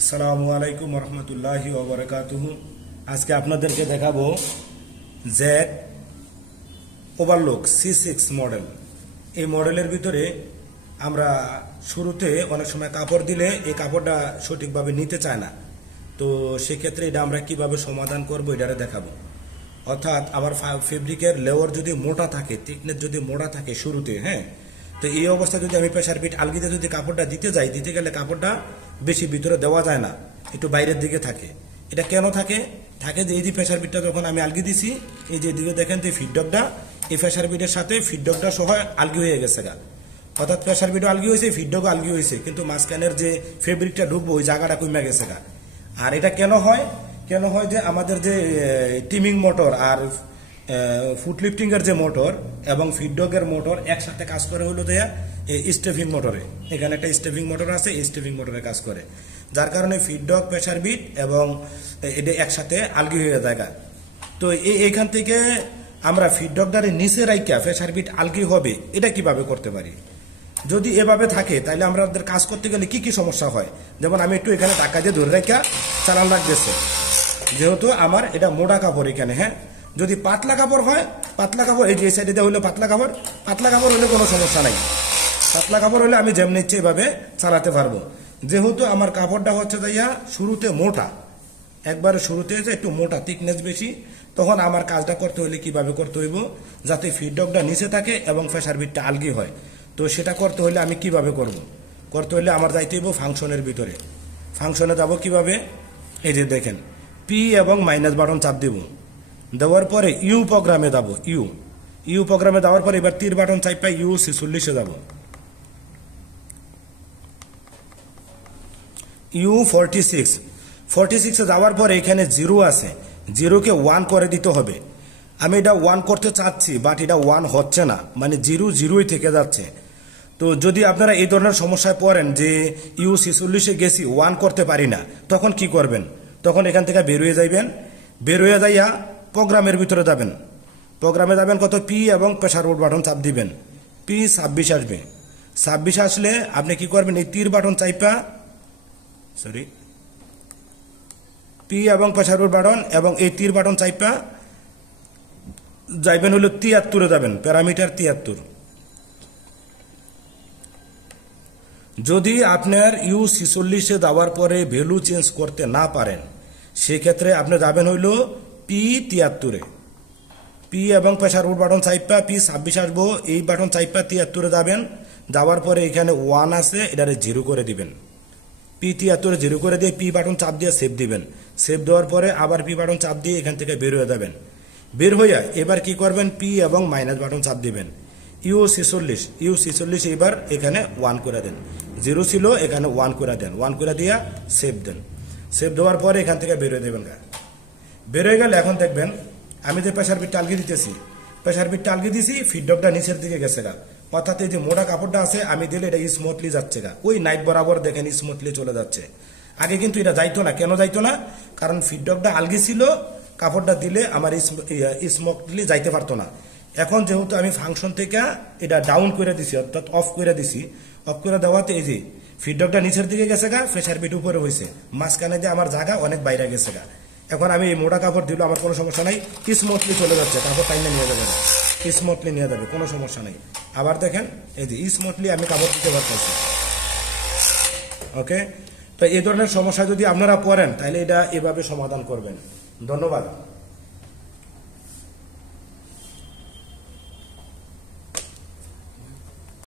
আসসালামু আলাইকুম রহমতুল্লাহি ওয়া বারাকাতুহু। আজকে আপনাদেরকে দেখাবো জ্যাক ওভারলক C6 মডেল। এই মডেলের ভিতরে আমরা শুরুতে অনেক সময় কাপড় দিলে এই কাপড়টা সঠিকভাবে নিতে চায় না, তো সেক্ষেত্রে এটা আমরা কিভাবে সমাধান করবো এটারে দেখাবো। অর্থাৎ আমার ফেব্রিকের লেয়ার যদি মোটা থাকে, থিকনেস যদি মোটা থাকে শুরুতে, তো এই অবস্থায় যদি আমি প্রেসার বিট আলগিতে যদি কাপড়টা দিতে গেলে কাপড়টা বেশি ভিতরে দেওয়া যায় না, একটু বাইরের দিকে থাকে। এটা কেন থাকে? যে এই যে প্রেসার বিটটা যখন আমি আলগি দিছি, এই যে দিকে দেখেন যে ফিডডকটা, এই প্রেসার বিটের সাথে ফিডডকটা সহ আলগি হয়ে গেছে গা। অর্থাৎ প্রেসার বিটও আলগি হয়েছে, ফিডডকও আলগি হয়েছে, কিন্তু মাঝখানের যে ফেব্রিকটা ঢুকবো ওই জায়গাটা কমে গেছে গা। আর এটা কেন হয় যে আমাদের যে টিমিং মোটর আর ফুট লিফটিং এর যে মোটর এবং ফিডডকের মোটর একসাথে কাজ করে হলো দেয়া এই স্টেপিং মোটরে। এখানে একটা স্টেপিং মোটর আছে, এই স্টেপিং মোটরে কাজ করে, যার কারণে ফিডডক, প্রেসার বিট এবং এটা একসাথে আলগি হয়ে যায়। তো এইখান থেকে আমরা ফিডডকটারে নিচে রাইখা প্রেসার বিট আলগি হবে, এটা কিভাবে করতে পারি? যদি এভাবে থাকে তাহলে আমাদের কাজ করতে গেলে কি কি সমস্যা হয়? যেমন আমি একটু এখানে টাকা দিয়ে ধরে রাখা চালান লাগতেছে, যেহেতু আমার এটা মোটা কাপড় এখানে। যদি পাতলা কাপড় হয়, পাতলা কাপড় এই যে সাইডে হইলে পাতলা কাপড় হলে কোনো সমস্যা নাই। পাতলা কাপড় হলে আমি যেমনি ইচ্ছে এভাবে চালাতে পারবো। যেহেতু আমার কাপড়টা হচ্ছে যাইয়া শুরুতে মোটা, একবারে শুরুতে একটু মোটা, থিকনেস বেশি, তখন আমার কাজটা করতে হলে কিভাবে করতে হইব যাতে ফিডডকটা নিচে থাকে এবং প্রেসার বিটটা আলগি হয়। তো সেটা করতে হলে আমি কিভাবে করতে হলে আমার যাইতে হইব ফাংশনের ভিতরে। ফাংশনে যাব কিভাবে? এই যে দেখেন, পি এবং মাইনাস বাটন চাপ দিব, দেওয়ার পরে ইউ প্রোগ্রামে যাব। ইউ প্রোগ্রামে দেওয়ার পরে এবার তীর বাটন চাপ পাই ইউ 46-এ যাব। ইউ 46-এ যাওয়ার পরে এখানে 0 আছে, 0-কে 1 করে দিতে হবে। আমি এটা 1 করতে চাচ্ছি, বাট এটা 1 হচ্ছে না, মানে 0 থেকে যাচ্ছে। তো যদি আপনারা এই ধরনের সমস্যায় পড়েন যে ইউ 46-এ গেছি 1 করতে পারি না, তখন কি করবেন? তখন এখান থেকে বেরোয় যাইয়া প্রোগ্রামের ভিতরে যাবেন। প্রোগ্রামে যাবেন কত, পি এবং প্রেসার বোর্ড বাটন চাপ দিবেন। পি 26 আসবে। 26 আসলে আপনি কি করবেন? এই তীর বাটন চাইপা, পি এবং প্রেসার বোর্ড বাটন এবং এই তীর বাটন চাইপা যাইবেন হলো 73-এ যাবেন, প্যারামিটার 73। যদি আপনার ইউ 46-এ যাওয়ার পরে ভ্যালু চেঞ্জ করতে না পারেন, সেক্ষেত্রে আপনি যাবেন হইল পি 73-এ। পি এবং প্রেসার বোর্ড বাটন চাইপা পি 26 আসবো, এই বাটন চাইপা 73-এ যাবেন। যাওয়ার পরে এখানে 1 আছে, এটারে 0 করে দিবেন। পি 73-এ 0 করে দিয়ে পি বাটন চাপ দিয়ে সেভ দিবেন। সেভ দেওয়ার পরে আবার পি বাটন চাপ দিয়ে এখান থেকে বের হয়ে যাবেন। বের হইয়া এবার কি করবেন? পি এবং মাইনাস বাটন চাপ দিবেন। ইউ 46 এবার এখানে 1 করে দেন। 0 ছিল, এখানে 1 করে দেন। 1 করে দিয়া সেভ দেন। সেভ দেওয়ার পরে এখান থেকে বের হয়ে দেবেন। বের হয়ে গেলে এখন দেখবেন আমি যে প্রেসার বিটটা আলগি দিছি, ফিডডকটা নিচের দিকে গেছে গা। অর্থাৎ এই যে মোটা কাপড়টা আছে আমি দিলে এটা স্মুথলি যাচ্ছে গা, ওই নাইট বরাবর দেখেন স্মুথলি চলে যাচ্ছে। আগে কিন্তু এটা যাইতো না। কেন যাইতো না? কারণ ফিডডকটা আলগি ছিল, কাপড়টা দিলে আমার স্মুথলি যাইতে পারতো না। এখন যেহেতু আমি ফাংশন থেকে এটা ডাউন করে দিছি, অর্থাৎ অফ করে দিছি, অফ করে দেওয়াতে এই যে ফিডডকটা নিচের দিকে গেছে গা, প্রেসার বিট উপরে হয়েছে, মাঝখানে যে আমার জায়গা অনেক বাইরে গেছে গা। এখন আমি এই মোটা কাপড় দিলে আমার কোনো সমস্যা নাই, স্মুথলি চলে যাচ্ছে, কাপড় টাইমে নিয়ে যাবে না, স্মুথলি নিয়ে যাবে, কোনো সমস্যা নাই। আবার দেখেন এই যে স্মুথলি আমি কাপড় দিতে পারতেছি। ওকে, তো এই ধরনের সমস্যা যদি আপনারা পড়েন তাহলে এটা এভাবে সমাধান করবেন। ধন্যবাদ।